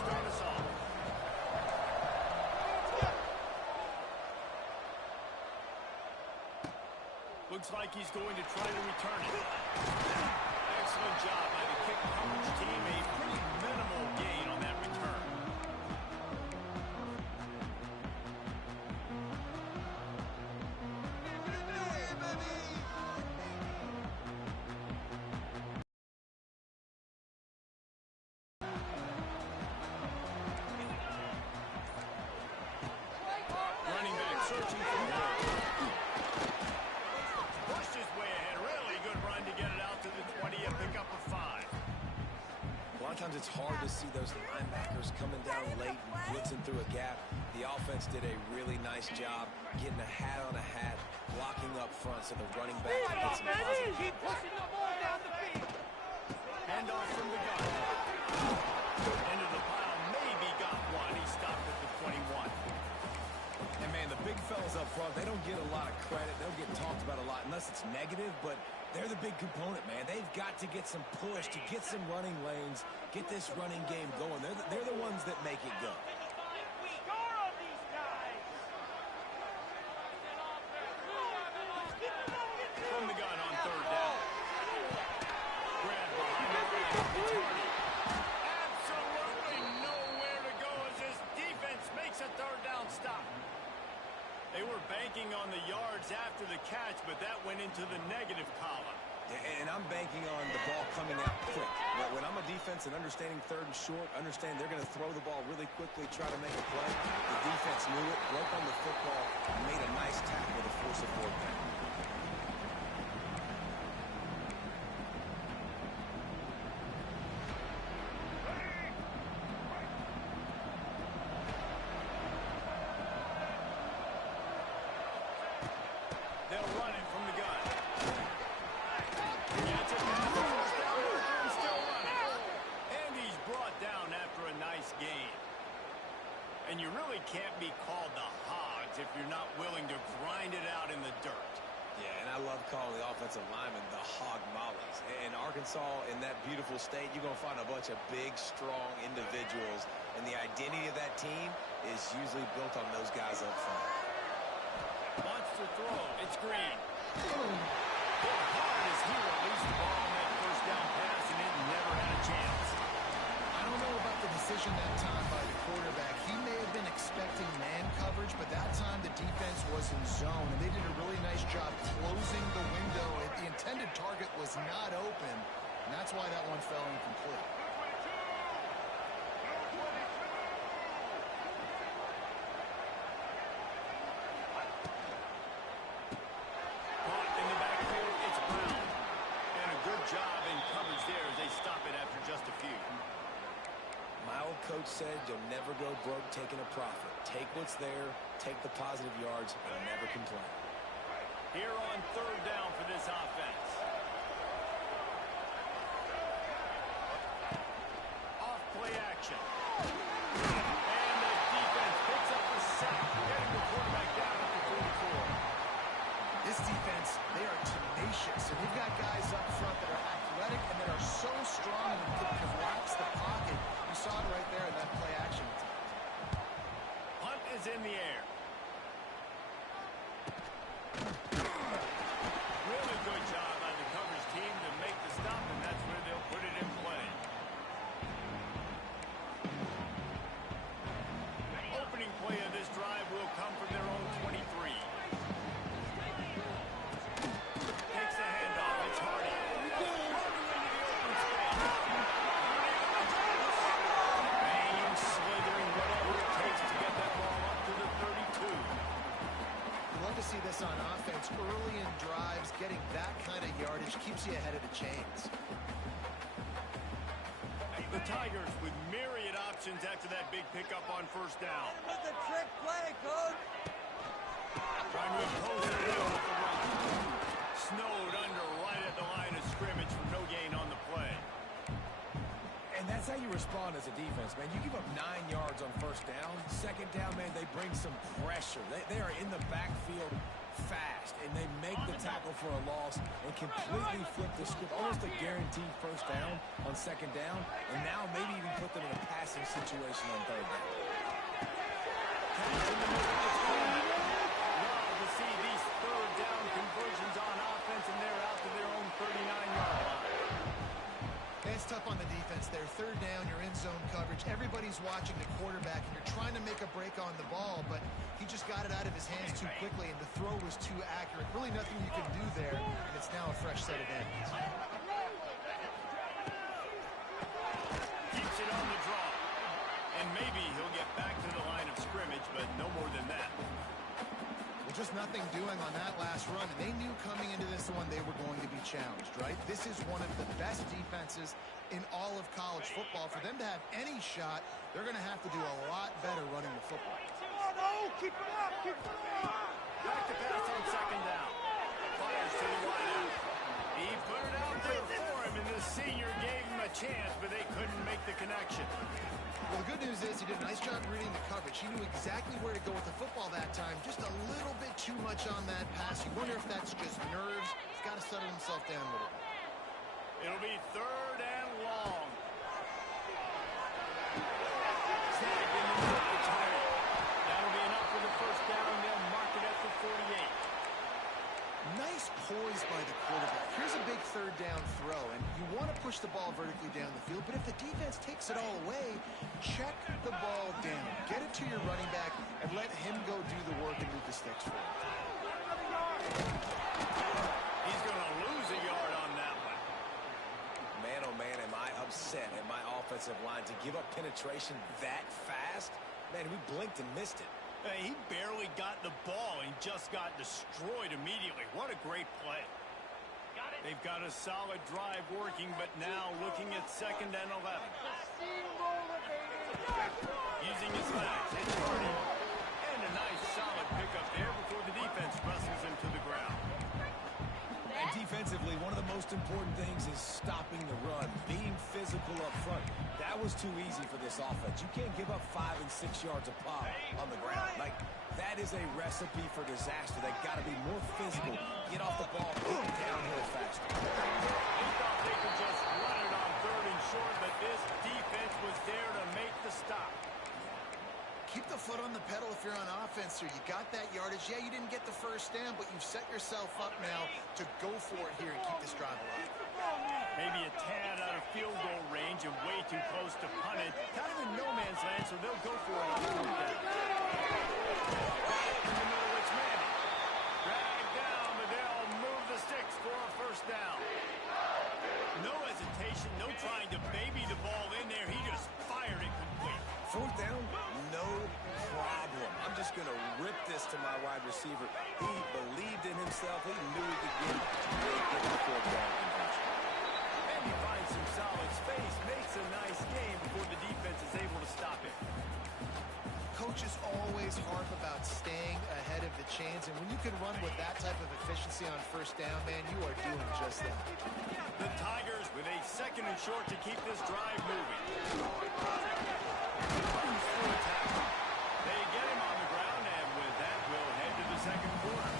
start us off. Looks like he's going to try to return it. Excellent job by the kick coverage team. A pretty minimal gain on that return. Running back searching for the ball. Pushed his way ahead. Really good run to get it out to the 20 and pick up a 5. A lot of times it's hard to see those linebackers coming down late and blitzing through a gap. The offense did a really nice job getting a hat on a hat, blocking up front so the running back can get some positive. Keep pushing the ball down the field. Handoff from the gun. Into the pile. Maybe got one. He stopped at the 21. And, man, the big fellas up front, they don't get a lot of credit. They don't get talked about a lot unless it's negative, but they're the big component, man. They've got to get some push, to get some running lanes, get this running game going. They're the ones that make it go. Score on these guys. From the gun on third down. Grab behind the line. It's Hardy. Absolutely nowhere to go as his defense makes a third down stop. They were banking on the yards after the catch, but that went into the negative column. And I'm banking on the ball coming out quick. When I'm a defense and understanding third and short, understand they're going to throw the ball really quickly, try to make a play. The defense knew it, broke on the football, and made a nice tackle to force a fourth down. They'll run it from the gun. Gets it past the first down marker and still running. And he's brought down after a nice gain. And you really can't be called the Hogs if you're not willing to grind it out in the dirt. Yeah, and I love calling the offensive linemen the hog mollies. In Arkansas, in that beautiful state, you're going to find a bunch of big, strong individuals. And the identity of that team is usually built on those guys up front. Wants to throw. It's Green. Hit hard as he released the ball on that first down pass, and it never had a chance. I don't know about the decision that time by the quarterback. He may have been expecting man coverage, but that time the defense was in zone, and they did a really nice job closing the window. The intended target was not open, and that's why that one fell incomplete. Caught in the backfield, it's Brown. And a good job in coverage there as they stop it after just a few. My old coach said you'll never go broke taking a profit. Take what's there, take the positive yards, and never complain. Here on third down for this offense. Off play action. And the defense picks up the sack, getting the quarterback down at the 44. This defense, they are tenacious, and they've got guys up front that are athletic and that are so strong and can collapse the pocket. You saw it right there in that play action. Hunt is in the air. Really good job by the coverage team to make the stop, and that's where they'll put it in play. Opening play of this drive will come from their own 23. Takes the handoff. It's Hardy. Running into the open space. Banging, slithering, whatever it takes to get that ball up to the 32. You love to see this on offense. Early in drives, getting that kind of yardage keeps you ahead of the chains. The Tigers with myriad options after that big pickup on first down. With the trick play, coach. Trying to impose it with the run. Snowed under right at the line of scrimmage for no gain on the play. And that's how you respond as a defense, man. You give up 9 yards on first down. Second down, man, they bring some pressure. They are in the backfield fast, and they make the tackle for a loss and completely flip the script, almost a guaranteed first down on second down, and now maybe even put them in a passing situation on third down. Love to see these third down conversions on offense, and they're out to their own 39-yard line. It's tough on the defense there. Third down, you're in zone coverage. Everybody's watching the quarterback, and you're trying to make a break on the ball, but he just got it out of his hands too quickly, and the throw was too accurate. Really nothing you can do there, and it's now a fresh set of downs. Keeps it on the draw. And maybe he'll get back to the line of scrimmage, but no more than that. Well, just nothing doing on that last run, and they knew coming into this one they were going to be challenged, right? This is one of the best defenses in all of college football. For them to have any shot, they're going to have to do a lot better running the football. Keep it up! Keep it up! Back to pass on second down. Fires to the wideout. He put it out there for him, and the senior gave him a chance, but they couldn't make the connection. Well, the good news is he did a nice job reading the coverage. He knew exactly where to go with the football that time. Just a little bit too much on that pass. You wonder if that's just nerves. He's got to settle himself down a little bit. It'll be third and long. Snag in the middle of the target. That'll be enough for the first down. They'll mark it at the 48. Nice poise by the quarterback. Here's a big third down throw, and you want to push the ball vertically down the field, but if the defense takes it all away, check the ball down. Get it to your running back and let him go do the work and move the sticks for him. He's going to lose a yard on that one. Man, oh man, am I upset at my offensive line to give up penetration that fast? Man, we blinked and missed it. He barely got the ball and just got destroyed immediately. What a great play. They've got a solid drive working, but now looking at second and 11. Using his legs, it's Hardy. And a nice solid pickup there before the defense wrestles him to the ground. And defensively, one of the most important things is stopping the run, being physical up front. That was too easy for this offense. You can't give up 5 and 6 yards a pop on the ground. Like, that is a recipe for disaster. They got to be more physical, get off the ball, get downhill faster. They thought they could just run it on third and short, but this defense was there to make the stop. Keep the foot on the pedal if you're on offense here. You got that yardage. Yeah, you didn't get the first down, but you've set yourself up now to go for it here and keep this drive alive. Maybe a tad out of field goal range and way too close to punt it. Kind of in no man's land, so they'll go for it on third down. Got it in the middle, it's Manning. Dragged down, but they'll move the sticks for a first down. No hesitation, no trying to baby the ball in there. He just fired it complete. Fourth down, no problem. I'm just going to rip this to my wide receiver. He believed in himself. He knew he could get the fourth down conversion. And he finds some solid space, makes a nice game before the defense is able to stop it. Coaches always harp about staying ahead of the chains, and when you can run with that type of efficiency on first down, man, you are doing just that. The Tigers with a second and short to keep this drive moving. They get him on the ground, and with that, we'll head to the second quarter.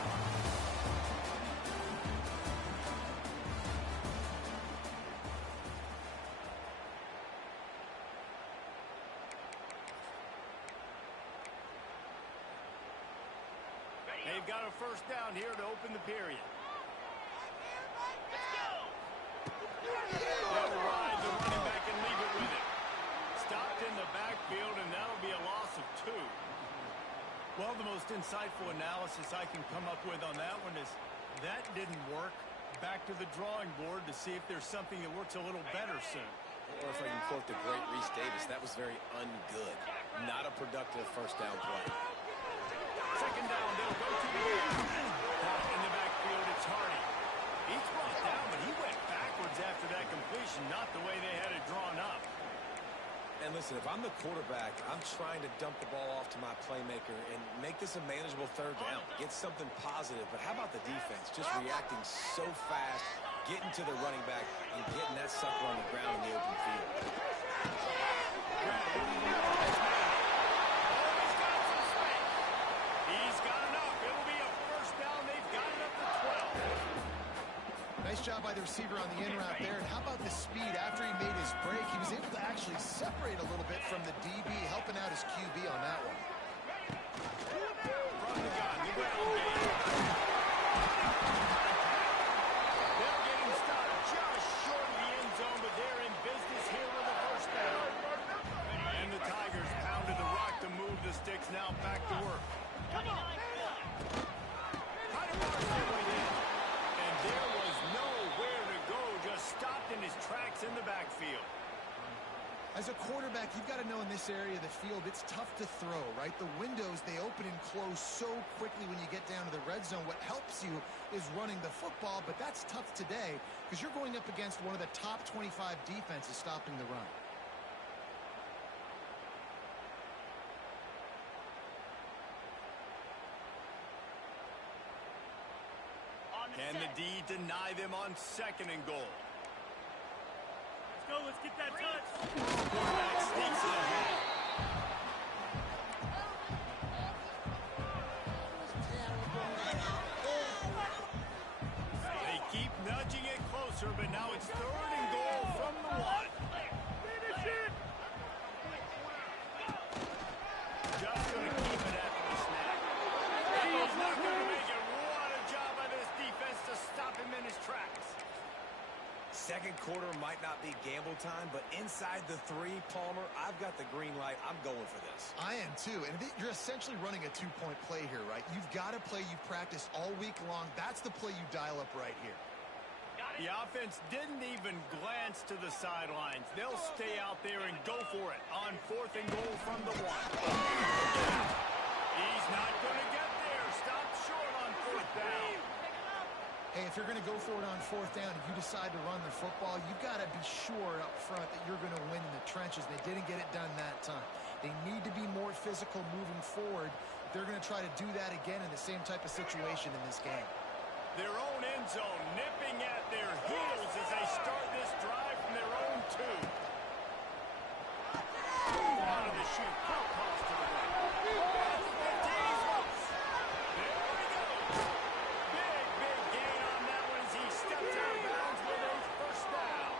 They've got a first down here to open the period. They'll ride the running back and leave it with him. Stopped in the backfield, and that'll be a loss of 2. Well, the most insightful analysis I can come up with on that one is that didn't work. Back to the drawing board to see if there's something that works a little better soon. Or if I can quote the great Reese Davis, that was very ungood. Not a productive first down play. Second down, they'll go to the air. Caught in the backfield, it's Hardy. He's brought down, but he went backwards after that completion, not the way they had it drawn up. And listen, if I'm the quarterback, I'm trying to dump the ball off to my playmaker and make this a manageable third down. Get something positive. But how about the defense? Just reacting so fast, getting to the running back, and getting that sucker on the ground in the open field. He's got enough. It'll be a first down. They by the receiver on the in route there. And how about the speed after he made his break? He was able to actually separate a little bit from the DB, helping out his QB on that one. From the gun, the ground game. They'll get him stopped just short of the end zone, but they're in business here with a first down. And the Tigers pounded the rock to move the sticks, now back to work. Try to march their way down. And there was nowhere to go, just stopped in his tracks in the backfield. As a quarterback, you've got to know in this area of the field, it's tough to throw, right? The windows, they open and close so quickly when you get down to the red zone. What helps you is running the football, but that's tough today because you're going up against one of the top 25 defenses stopping the run. Can the D deny them on 2nd and goal? Let's get that touch. Quarterback sneaks it ahead. They keep nudging it closer, but now it's 3rd and goal from the 1. Finish it. Just going to keep it after the snap. He's not going to make it. What a job by this defense to stop him in his tracks. Second quarter might not be gamble time, but inside the 3, Palmer, I've got the green light. I'm going for this. I am too, and you're essentially running a 2-point play here, right? You've got a play you've practiced all week long. That's the play you dial up right here. The offense didn't even glance to the sidelines. They'll stay out there and go for it on 4th and goal from the 1. He's not going to get there. Stop short on 4th down. Hey, if you're going to go for it on 4th down, if you decide to run the football, you've got to be sure up front that you're going to win in the trenches. They didn't get it done that time. They need to be more physical moving forward. They're going to try to do that again in the same type of situation in this game. Their own end zone nipping at their heels as they start this drive from their own 2. Out of the chute, quick cross to the right. At the 15, he's loose. There we go. Big gain on that one as he steps out of bounds with a first down.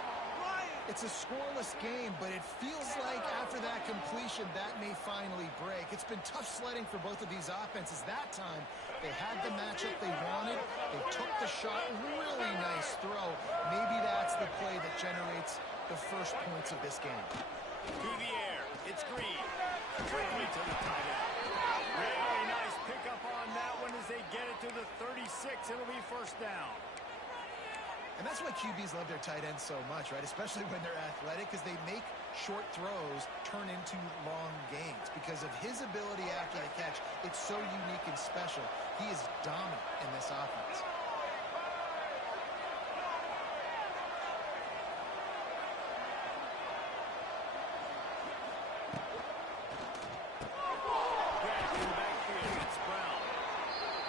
It's a scoreless game, but it feels like after that completion, that may finally break. It's been tough sledding for both of these offenses. That time, they had the matchup they wanted. They took the shot. Really nice throw. Maybe that's the play that generates the first points of this game. To the air. It's Green. Quickly to the tight end. Really nice pickup on that one as they get it to the 36. It'll be first down. And that's why QBs love their tight ends so much, right? Especially when they're athletic, because they make short throws turn into long gains. Because of his ability after the catch, it's so unique and special. He is dominant in this offense. Back in the backfield, it's Brown.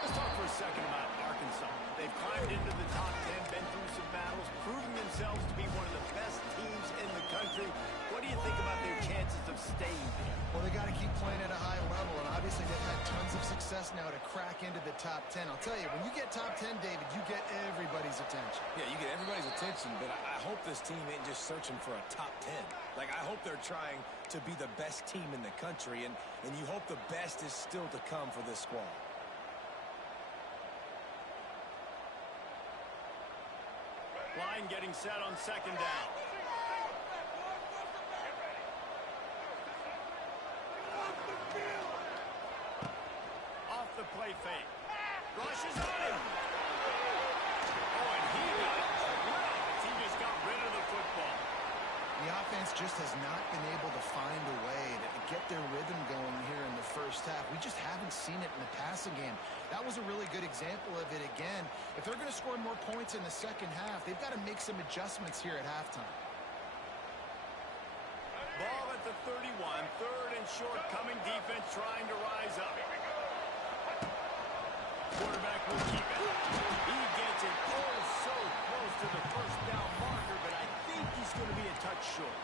Let's talk for a second about Arkansas. They've climbed into the top 10, been through some battles, proving themselves to be one of the best teams in the country. What do you think about their chances of staying there? Well, they got to keep playing at a high level, and obviously they've had tons of success now to crack into the top 10. I'll tell you, when you get top 10, David, you get everybody's attention. Yeah, you get everybody's attention, but I hope this team ain't just searching for a top 10. Like, I hope they're trying to be the best team in the country, and you hope the best is still to come for this squad. Line getting set on 2nd down. Off the play fake. Rushes on him. Oh, and he got it. He just got rid of the football. The offense just has not been able to find a way to get their rhythm going here in the first half. We just haven't seen it in the passing game. That was a really good example of it again. If they're going to score more points in the second half, they've got to make some adjustments here at halftime. Ball at the 31. 3rd and short, coming defense trying to rise up. Quarterback will keep it. He gets it so close to the first down marker, but I think he's going to be a touch short.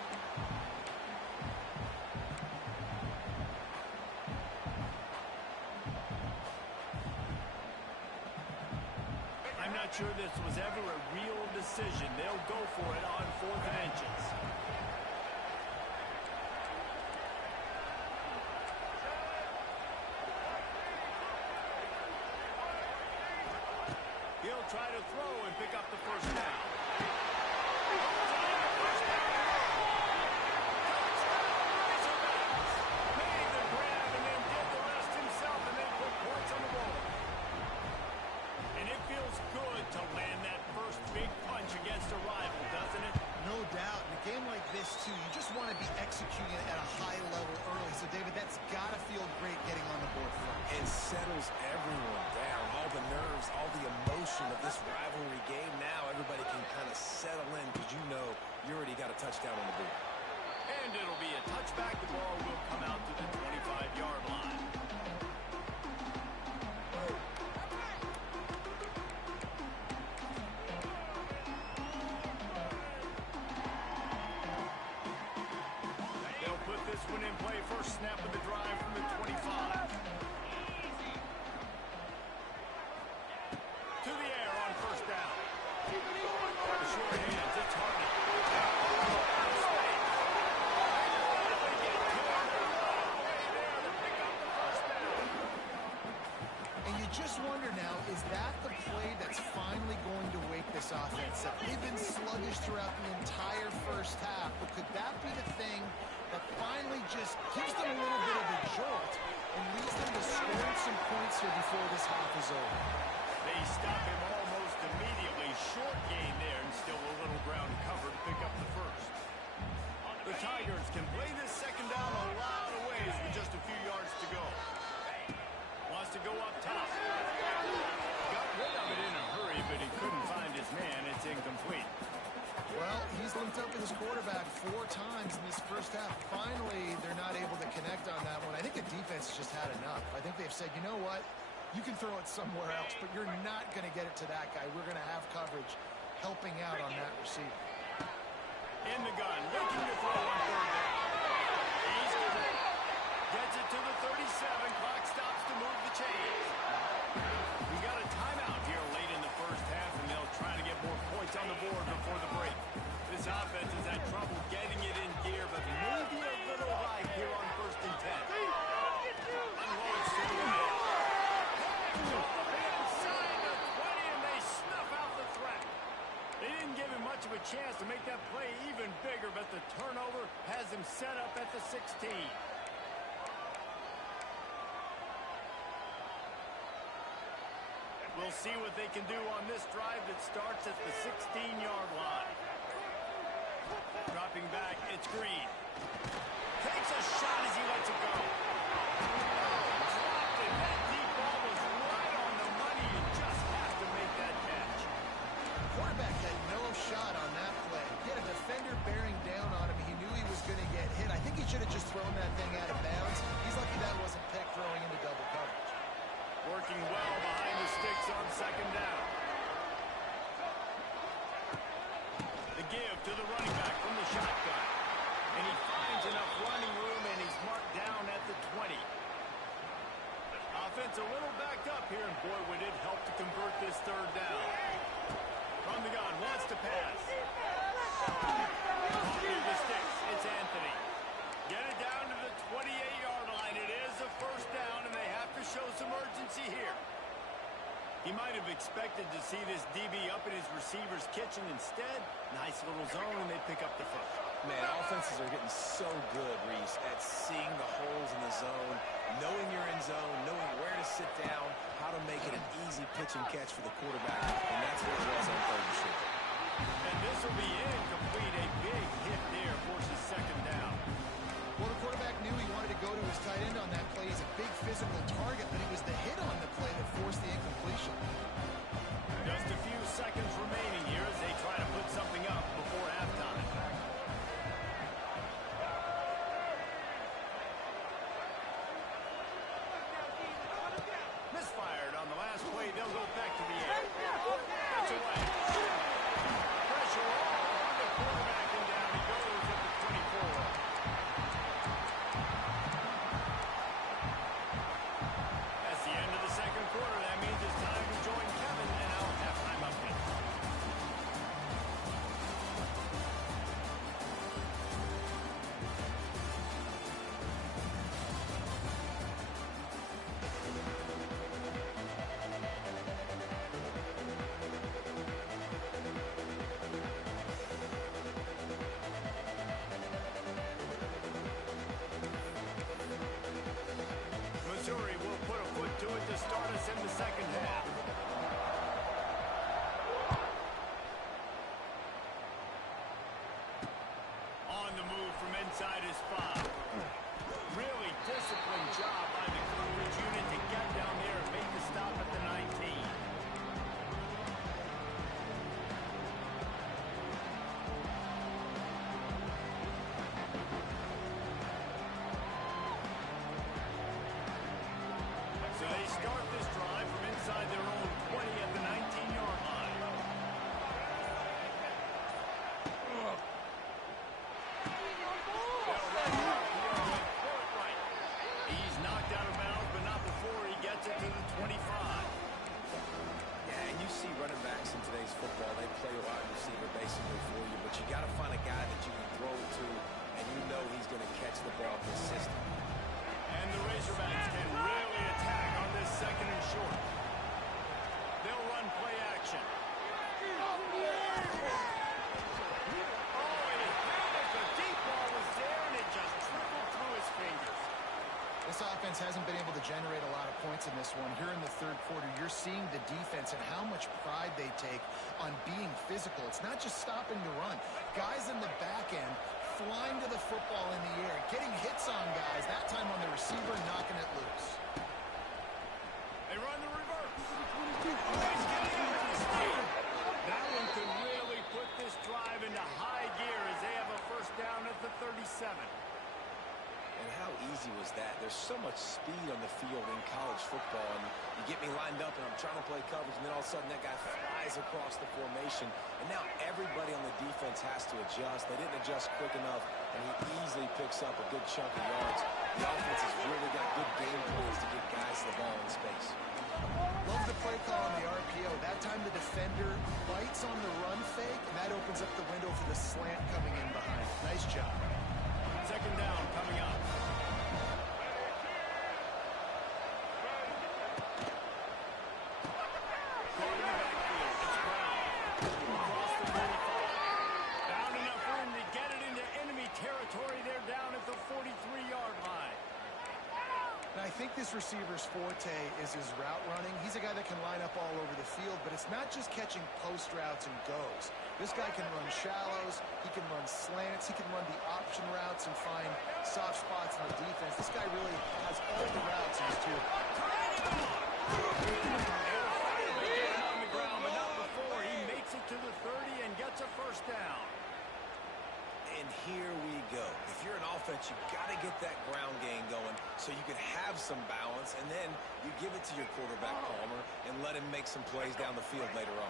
I'm not sure this was ever a real decision. They'll go for it on 4th and inches. He'll try to throw and pick up the first down. Made the grab and then did the rest himself, and then put points on the board. And it feels good to land that first big punch against a rival, doesn't it? No doubt. In a game like this, too, you just want to be executing it at a high level early. So, David, that's got to feel great getting on the board first. It settles everyone down. All the nerves, all the emotion of this rivalry game. Now everybody can kind of settle in because you know you already got a touchdown on the board. And it'll be a touchback. The ball will come out to the 25-yard line. They'll put this one in play. First snap of the drive from the 25. To the air on first down. The short hands, it's Hardy. And you just wonder now, is that the play that's finally going to wake this offense up? They've been sluggish throughout the entire first half, but could that be the thing that finally just gives them a little bit of a jolt and leads them to score some points here before this half is over? They stop him almost immediately. Short gain there, and still a little ground cover to pick up the first. The Tigers can play this second down a lot of ways with just a few yards to go. Wants to go up top. Got rid of it in a hurry, but he couldn't find his man. It's incomplete. Well, he's linked up with his quarterback 4 times in this first half. Finally, they're not able to connect on that one. I think the defense just had enough. I think they've said, you know what? You can throw it somewhere else, but you're not going to get it to that guy. We're going to have coverage helping out on that receiver. In the gun, looking to throw on third down. He's good. Gets it to the 37. Clock stops to move the chains. We got a timeout here late in the first half, and they'll try to get more points on the board before the break. This offense has had trouble getting it in gear, but maybe a little life here on 1st and 10. Unloads to the middle. Inside the 20, and they snuff out the threat. They didn't give him much of a chance to make that play even bigger, but the turnover has him set up at the 16. We'll see what they can do on this drive that starts at the 16-yard line. Dropping back, it's Green. Takes a shot as he lets it go. Dropped it. That deep ball was right on the money. You just have to make that catch. Quarterback had no shot on that play. He had a defender bearing down on him. He knew he was going to get hit. I think he should have just thrown that thing out of bounds. He's lucky that wasn't Peck throwing into double coverage. Working well behind the sticks on second down. The give to the running back from the shotgun. And he finds enough running room, and he's marked down at the 20. Offense a little backed up here, and boy, would it help to convert this third down. From the gun, wants to pass. Off through the sticks, it's Anthony. Get it down to the 28-yard line. It is a first down, and they have to show some urgency here. He might have expected to see this DB up in his receiver's kitchen. Instead, nice little zone, and they pick up the first. Man, offenses are getting so good, Reese, at seeing the holes in the zone, knowing you're in zone, knowing where to sit down, how to make it an easy pitch and catch for the quarterback, and that's what it was on 3rd and short. And this will be incomplete. A big hit there forces second down. Well, the quarterback knew he wanted to go to his tight end on that play. He's a big physical target, but it was the hit on the play that forced the incompletion. Just a few seconds remaining here as they try to put something up before halftime. Misfired on the last play. They'll go back to the air. That's away. Pressure all on the quarterback, and down he goes. inside his 5. Really disciplined job by the coverage unit to get down there and make the stop at the 19. So they start this drive from inside their own 20 at the 19-yard line. He's knocked out of bounds, but not before he gets it to the 25. Yeah, and you see running backs in today's football, they play wide receiver basically for you, but you got to find a guy that you can throw it to, and you know he's going to catch the ball consistently. And the Razorbacks can really attack on this second and short. They'll run play action. Oh, and it hit. The deep ball was there, and it just trickled through his fingers. This offense hasn't been able to generate a lot of points in this one. Here in the third quarter, you're seeing the defense and how much pride they take on being physical. It's not just stopping the run. Guys in the back end flying to the football in the air, getting hits on guys, that time on the receiver, knocking it loose. They run the reverse. Oh, he's getting into the steal. That one can really put this drive into high gear as they have a first down at the 37. And how easy was that? There's so much speed on the field in college football, and you get me lined up, and I'm trying to play coverage, and then all of a sudden that guy flies across the formation, and now everybody on the defense has to adjust. They didn't adjust quick enough, and he easily picks up a good chunk of yards. The offense has really got good game plans to get guys the ball in space. Love the play call on the RPO. That time the defender bites on the run fake, and that opens up the window for the slant coming in behind. Nice job. Second down coming up. I think this receiver's forte is his route running. He's a guy that can line up all over the field, but it's not just catching post routes and goes. This guy can run shallows, he can run slants, he can run the option routes and find soft spots in the defense. This guy really has all the routes in his tool. On the ground, but not before. He makes it to the 30 and gets a first down. And here we go. If you're an offense, you've got to get that ground game going so you can have some balance, and then you give it to your quarterback, Palmer, and let him make some plays down the field later on.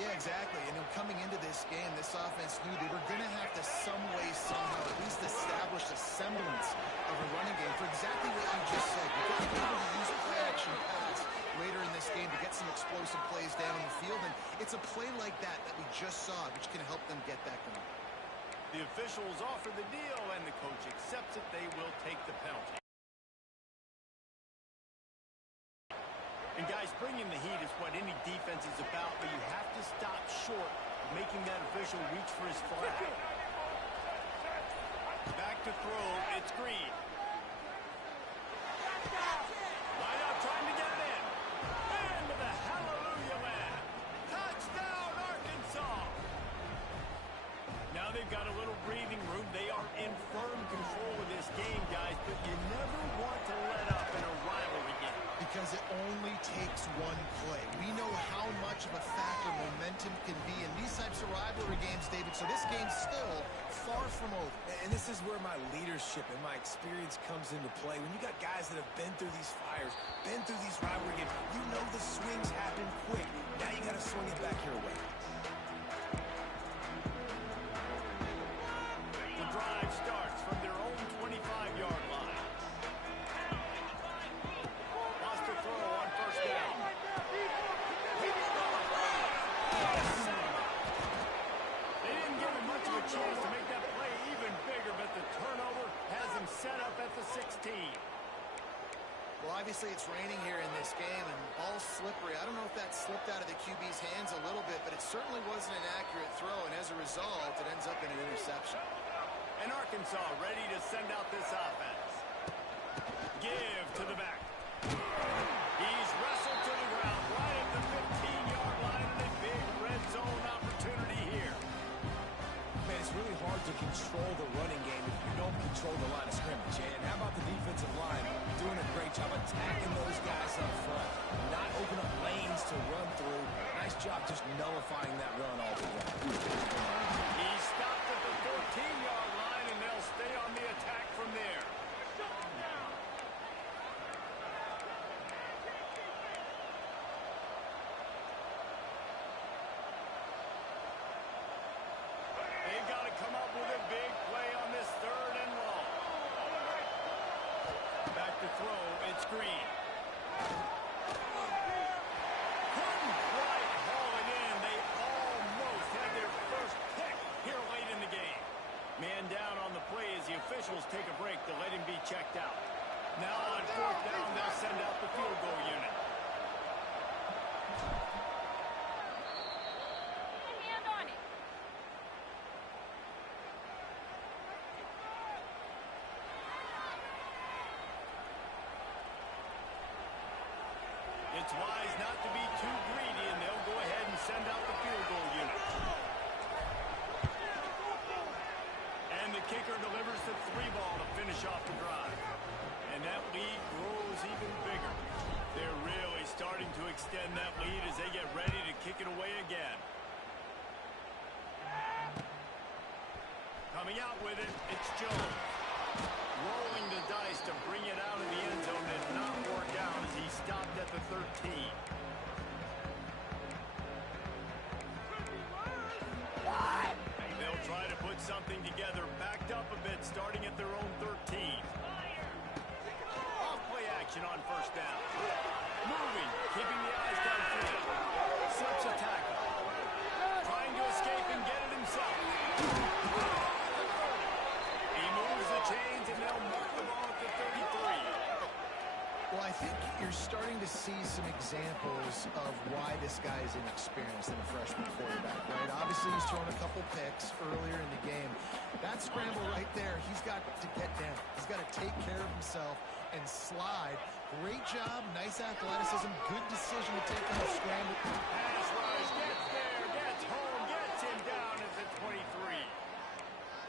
Yeah, exactly. And then coming into this game, this offense knew they were going to have to some way, somehow, at least establish a semblance of a running game for exactly what you just said. You've got to be able to use a play-action pass later in this game to get some explosive plays down the field, and it's a play like that that we just saw, which can help them get that going. The officials offer the deal, and the coach accepts it. They will take the penalty. And guys, bringing the heat is what any defense is about, but you have to stop short of making that official reach for his flag. Back to throw, it's Green. Line out, trying to get it in. Into the hallelujah land. Touchdown, Arkansas! Now they've got a little breathing room. They are in firm control of this game, guys, but you never want to let up in a rivalry game. Because it only takes one play. We know how much of a factor momentum can be in these types of rivalry games, David, so this game's still far from over. And this is where my leadership and my experience comes into play. When you got guys that have been through these fires, been through these rivalry games, you know the swings happen quick. Now you got to swing it back your way. The drive starts from their own 25-yard line. Lost to throw on first down. They didn't give him much of a chance to make that play even bigger, but the turnover has him set up at the 16. Well, obviously it's raining here in this game, and ball's slippery. I don't know if that slipped out of the QB's hands a little bit, but it certainly wasn't an accurate throw, and as a result, it ends up in an interception. And Arkansas ready to send out this offense. Give to the back. He's wrestled to the ground right at the 15-yard line, and a big red zone opportunity here. Man, it's really hard to control the running game if you don't control the line of scrimmage. And how about the defensive line doing a great job attacking those guys up front, not open up lanes to run through. Nice job just nullifying that run altogether. He stopped at the 14-yard line, and they'll stay on the attack from there. They've got to come up with a big play on this 3rd and long. Back to throw, it's Green. Couldn't quite haul it in. They almost had their first pick here late in the game. Man down on the play as the officials take a break to let him be checked out. Now on 4th down, they'll send out the field goal unit. Hand on it. It's wise not to be too greedy, and they'll go ahead and send out the field goal unit. And the kicker delivers the 3 ball to finish off the drive. And that lead grows even bigger. They're really starting to extend that lead as they get ready to kick it away again. Coming out with it, it's Jones. Rolling the dice to bring it out of the end zone did not work out as he stopped at the 13. They'll try to put something together, backed up a bit, starting at their own 13. Off play action on 1st down. Moving, keeping the eyes downfield. Slips a tackle. Trying to escape and get it himself. He moves the chains, and they'll mark the ball at the 33. Well, I think you're starting to see some examples of why this guy is inexperienced in a freshman quarterback, right? Obviously, he's thrown a couple picks earlier in the game. That scramble right there, he's got to get down. He's got to take care of himself and slide. Great job, nice athleticism, good decision to take on the scramble. Pass rush, gets there, gets home, gets him down at the 23.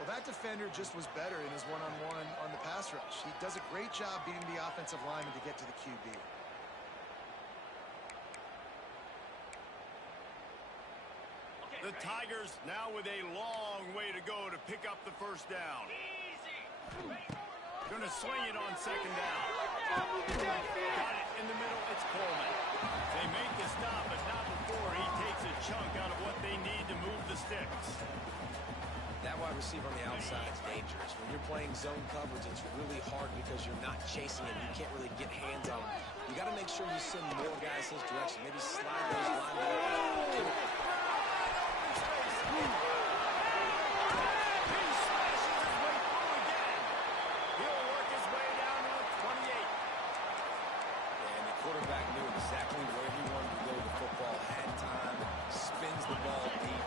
Well, that defender just was better in his one-on-one on the pass rush. He does a great job beating the offensive lineman to get to the QB. The Tigers now with a long way to go to pick up the 1st down. Gonna swing it on 2nd down. Got it in the middle, it's Coleman. They make the stop, but not before he takes a chunk out of what they need to move the sticks. That wide receiver on the outside is dangerous. When you're playing zone coverage, it's really hard because you're not chasing him. You can't really get hands on him. You got to make sure you send more guys his direction. Maybe slide those linebackers. He smashes his way through again. He'll work his way down to the 28. And the quarterback knew exactly where he wanted to go with the football. Had time, spins the ball deep.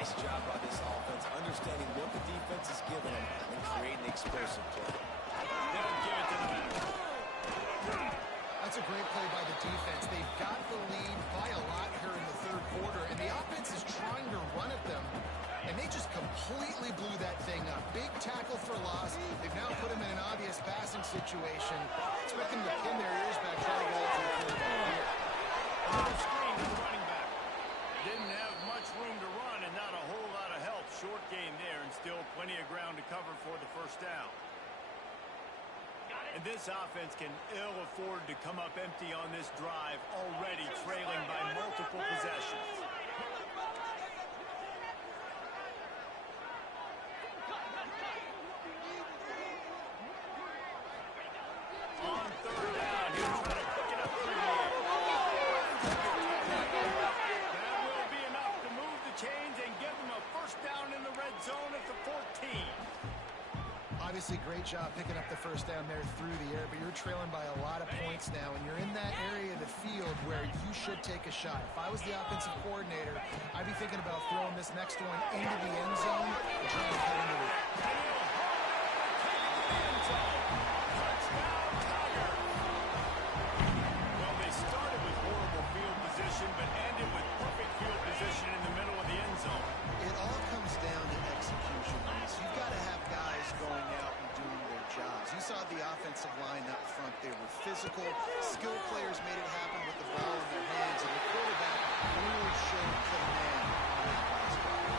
Nice job by this offense, understanding what the defense is giving them and creating the explosive play. They'll give it to the back. That's a great play by the defense. They've got the lead by a lot here in the 3rd quarter, and the offense is trying to run at them, and they just completely blew that thing up. Big tackle for loss. They've now put him in an obvious passing situation. Expect them to pin their ears back, trying to get to the quarterback here. Another screen to the running back. Didn't have much room to run and not a whole lot of help. Short game there and still plenty of ground to cover for the 1st down. And this offense can ill afford to come up empty on this drive, already trailing by multiple possessions. On 3rd down, he'll try to pick it up through the air. That will be enough to move the chains and give them a 1st down in the red zone at the 14. Obviously, great job picking up the 1st down there through the air, but you're trailing by a lot of points now, and you're in that area of the field where you should take a shot. If I was the offensive coordinator, I'd be thinking about throwing this next one into the end zone and trying to cut into it. Touchdown, Tiger. Well, they started with horrible field position, but ended with perfect field position in the middle of the end zone. It all comes down to execution. offensive line up front. They were physical. Skilled players made it happen with the ball in their hands, and the quarterback really showed command on that last drive.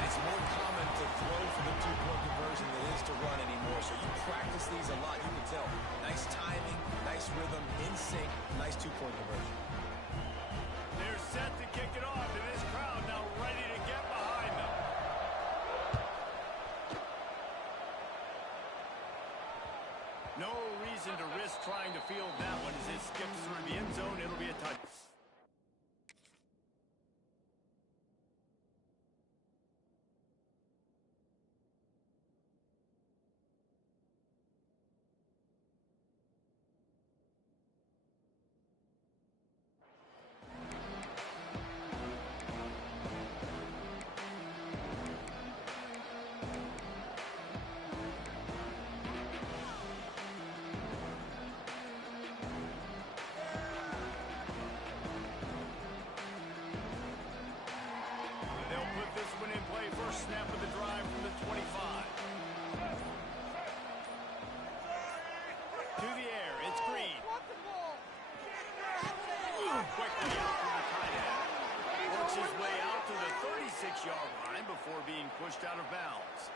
And it's more common to throw for the two-point conversion than it is to run anymore. So you practice these a lot, you can tell. Nice timing, nice rhythm, in sync, nice two-point conversion. They're set to kick it off, and this crowd now ready to get behind them. No reason to risk trying to field that one as it skips through the end zone. It'll be a touch. Snap of the drive from the 25. To the air, it's Green. Quickly out to the tight end. Works his way out to the 36-yard line before being pushed out of bounds.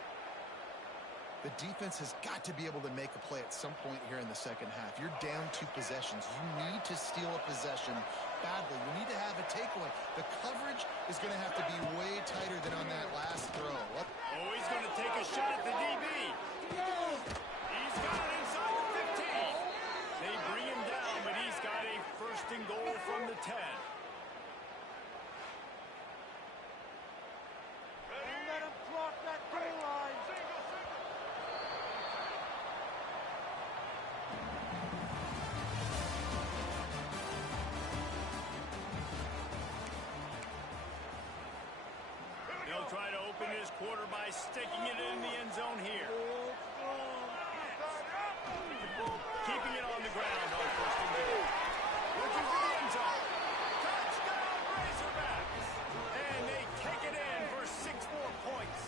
The defense has got to be able to make a play at some point here in the second half. You're down 2 possessions. You need to steal a possession badly. You need to have a takeaway. The coverage is going to have to be way tighter than on that last throw. What? Oh, he's going to take a shot at the DB. He's got it inside the 15. They bring him down, but he's got a first and goal from the 10. Don't let him cross that goal line. They'll try to open this quarter by sticking it in the end zone here. Keeping it on the ground on first and goal. Looking for the end zone. Touchdown, Razorbacks! And they kick it in for 6 more points.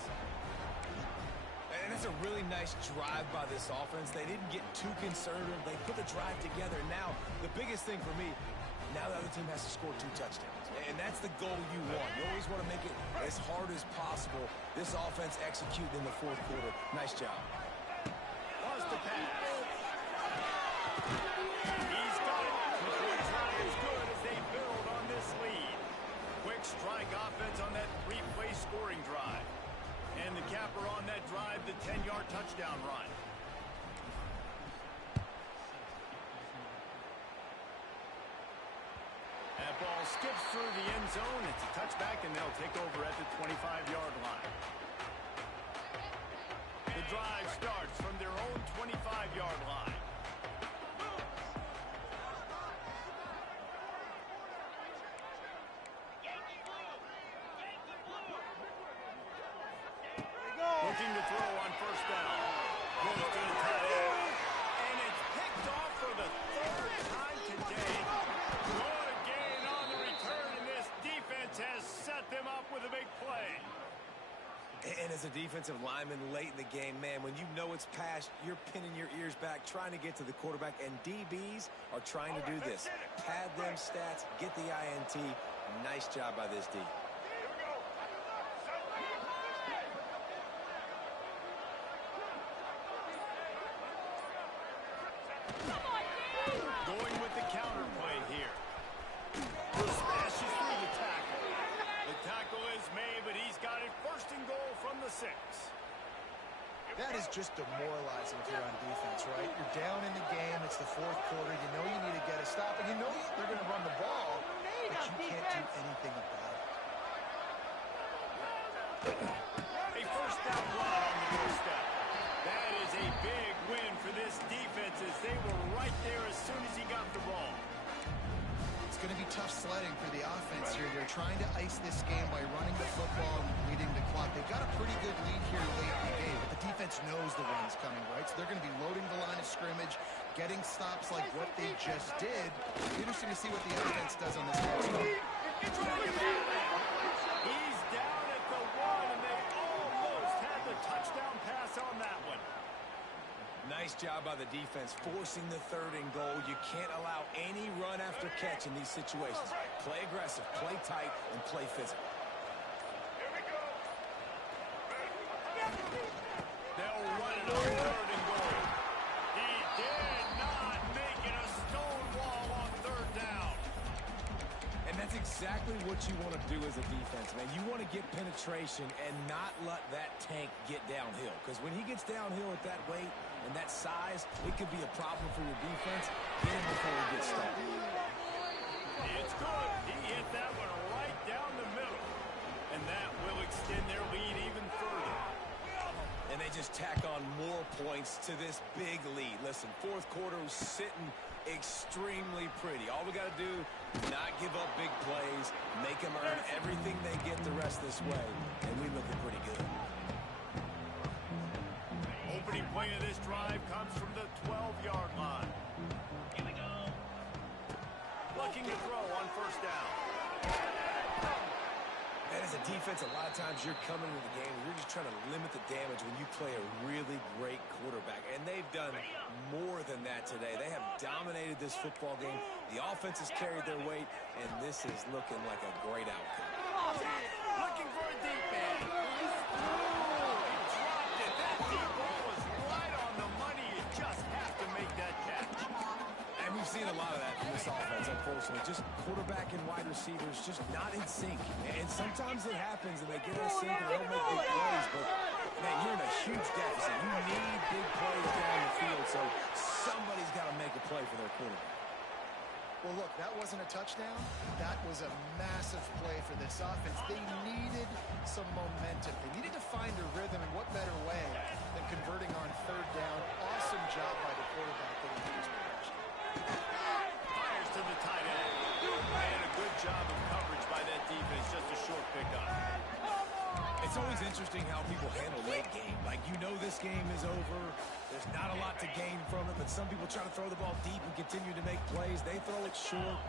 And it's a really nice drive by this offense. They didn't get too conservative. They put the drive together. Now, the biggest thing for me, now the other team has to score 2 touchdowns. And that's the goal you want. You always want to make it as hard as possible. This offense executed in the 4th quarter. Nice job. Wants to pass. He's got it. The points not as good as they build on this lead. Quick strike offense on that 3-play scoring drive. And the capper on that drive, the 10-yard touchdown run. That ball skips through the end zone. It's a touchback, and they'll take over at the 25-yard line. The drive starts from their own 25-yard line. Looking to throw on first down. Goes to the tight end. And it's picked off for the 3rd time today. What a gain on the return, and this defense has set them up with a big play. And as a defensive lineman late in the game, man, when you know it's past, you're pinning your ears back, trying to get to the quarterback, and DBs are trying to do this. Pad them stats, get the INT. Nice job by this D. Going with the counter play here. Smashes through the tackle. The tackle is made, but he's got it first and goal from the 6. That is just demoralizing if you're on defense, right? You're down in the game. It's the 4th quarter. You know you need to get a stop, and you know they're going to run the ball, but you can't do anything about it. A first down run on the doorstep. That is a big win for this defense as they were right there as soon as he got the ball. It's going to be tough sledding for the offense here. They're trying to ice this game by running the football and leading the clock. They've got a pretty good lead here late in the game, but the defense knows the run's coming, right? So they're going to be loading the line of scrimmage, getting stops like what they just did. Interesting to see what the offense does on this next one. He's down at the 1, and they almost had the touchdown pass on that one. Nice Nice job by the defense, forcing the 3rd and goal. You can't allow any run after catch in these situations. Play aggressive, play tight, and play physical. They'll run it on 3rd and goal. He did not make it a stone wall on 3rd down. And that's exactly what you want to do as a defense, man. You want to get penetration and not let that tank get downhill. Because when he gets downhill at that weight and that size, it could be a problem for your defense. Get him before he gets started. It's good. He hit that one right down the middle. And that will extend their lead even further. And they just tack on more points to this big lead. Listen, 4th quarter was sitting extremely pretty. All we got to do is not give up big plays, make them earn everything they get the rest this way, and we looking pretty good. Opening play of this drive comes from the 12-yard line. Here we go. Looking to throw on 1st down. And as a defense, a lot of times you're coming into the game and you're just trying to limit the damage when you play a really great quarterback. And they've done more than that today. They have dominated this football game. The offense has carried their weight, and this is looking like a great outcome. Looking for a deep man. He dropped it. That deep ball was right on the money. You just have to make that catch. And we've seen a lot of that from this offense, unfortunately. Just quarterback and wide receivers just not in sync. And sometimes it happens and they get in sync and they don't make big plays. But, man, you're in a huge deficit. You need big plays down the field, so somebody's got to make a play for their quarterback. Well, look, that wasn't a touchdown. That was a massive play for this offense. They needed some momentum. They needed to find a rhythm, and what better way than converting on 3rd down. Awesome job by the quarterback getting his progression. Fires to the tight end. And a good job of coverage by that defense. Just a short pickup. It's always interesting how people handle late game. Like, you know this game is over. There's not a lot to gain from it, but some people try to throw the ball deep and continue to make plays. They throw it short.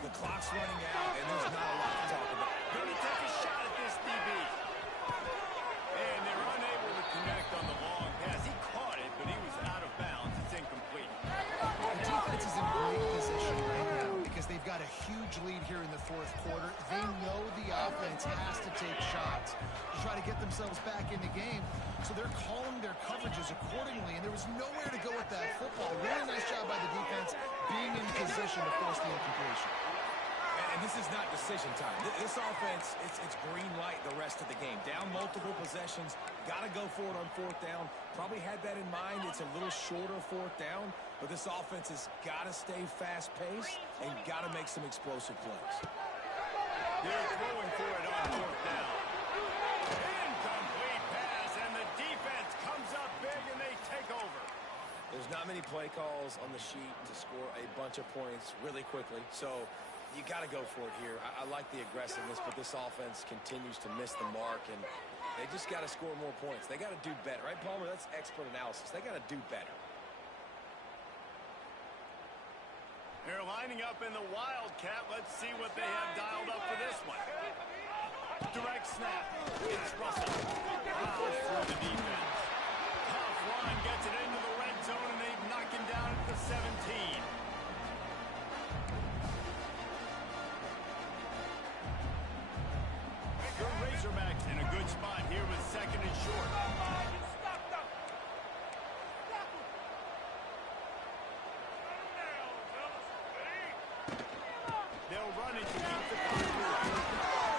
The clock's running out, and there's not a lot to talk about. Going to take a shot at this DB. And they're unable to connect on the long pass. He caught it, but he was out of bounds. It's incomplete. The defense is in great position right now because they've got a huge lead here in the 4th quarter. They know the offense has to take shots to try to get themselves back in the game. So they're calling their coverages accordingly, and there was nowhere to go with that football. Really nice job by the defense being in position to force the incompletion. And this is not decision time. This offense, it's green light the rest of the game. Down multiple possessions, got to go for it on 4th down. Probably had that in mind. It's a little shorter 4th down, but this offense has got to stay fast-paced and got to make some explosive plays. They're throwing for it on 4th down. Incomplete pass, and the defense comes up big, and they take over. There's not many play calls on the sheet to score a bunch of points really quickly, so you got to go for it here. I like the aggressiveness, but this offense continues to miss the mark, and they just got to score more points. They got to do better, right, Palmer? That's expert analysis. They got to do better. They're lining up in the Wildcat. Let's see what they have dialed up for this one. Direct snap. It's Russell. Fouls through the defense. Tough run gets it into the red zone, and they knock him down at the 17. The Razorbacks in a good spot here with 2nd and short. They'll run it to keep the clock moving.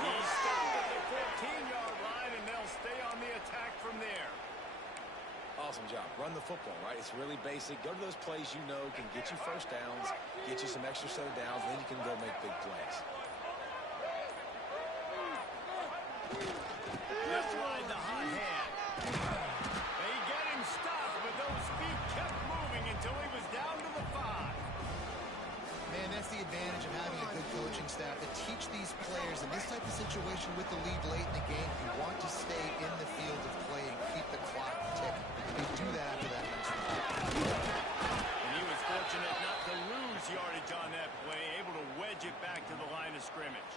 He's stopped at the 14-yard line, and they'll stay on the attack from there. Awesome job. Run the football, right? It's really basic. Go to those plays you know can get you 1st downs, get you some extra set of downs, and then you can go make big plays. Just ride the hot hand. They get him stopped, but those feet kept moving until he was down to the 5. Man, that's the advantage of having a good coaching staff to teach these players in this type of situation with the lead late in the game. You want to stay in the field of play and keep the clock ticking. They do that after that nice run. And he was fortunate not to lose yardage on that play, able to wedge it back to the line of scrimmage.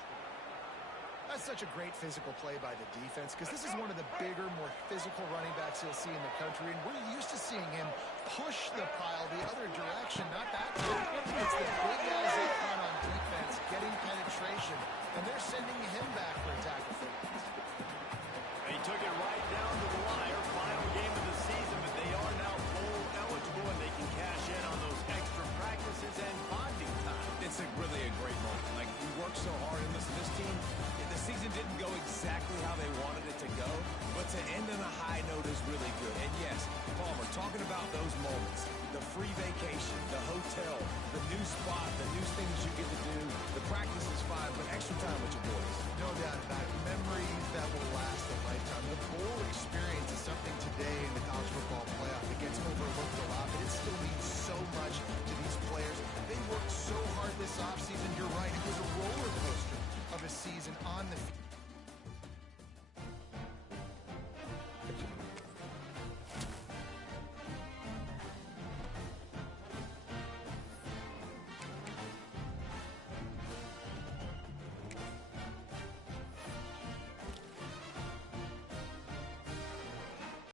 That's such such a great physical play by the defense because this is one of the bigger, more physical running backs you'll see in the country, and we're used to seeing him push the pile the other direction, not that time. It's the big guys up front on defense getting penetration, and they're sending him back for a tackle for loss. They took it right down to the wire. Final game of the season, but they are now bowl eligible, and they can cash in on those extra practices and bonding time. It's really a great moment. Like, we worked so hard, and listen, this team, the season didn't go exactly how they wanted it to go, but to end on a high note is really good. And yes, Palmer, talking about those moments, the free vacation, the hotel, the new spot, the new things you get to do, the practice is fine, but extra time with your boys. No doubt about it. Memories that will last a lifetime. The bowl experience is something today in the college football playoff that gets overlooked a lot, but it still means so much to these players. They worked so hard this offseason. You're right. It was a roller coaster of a season on the field.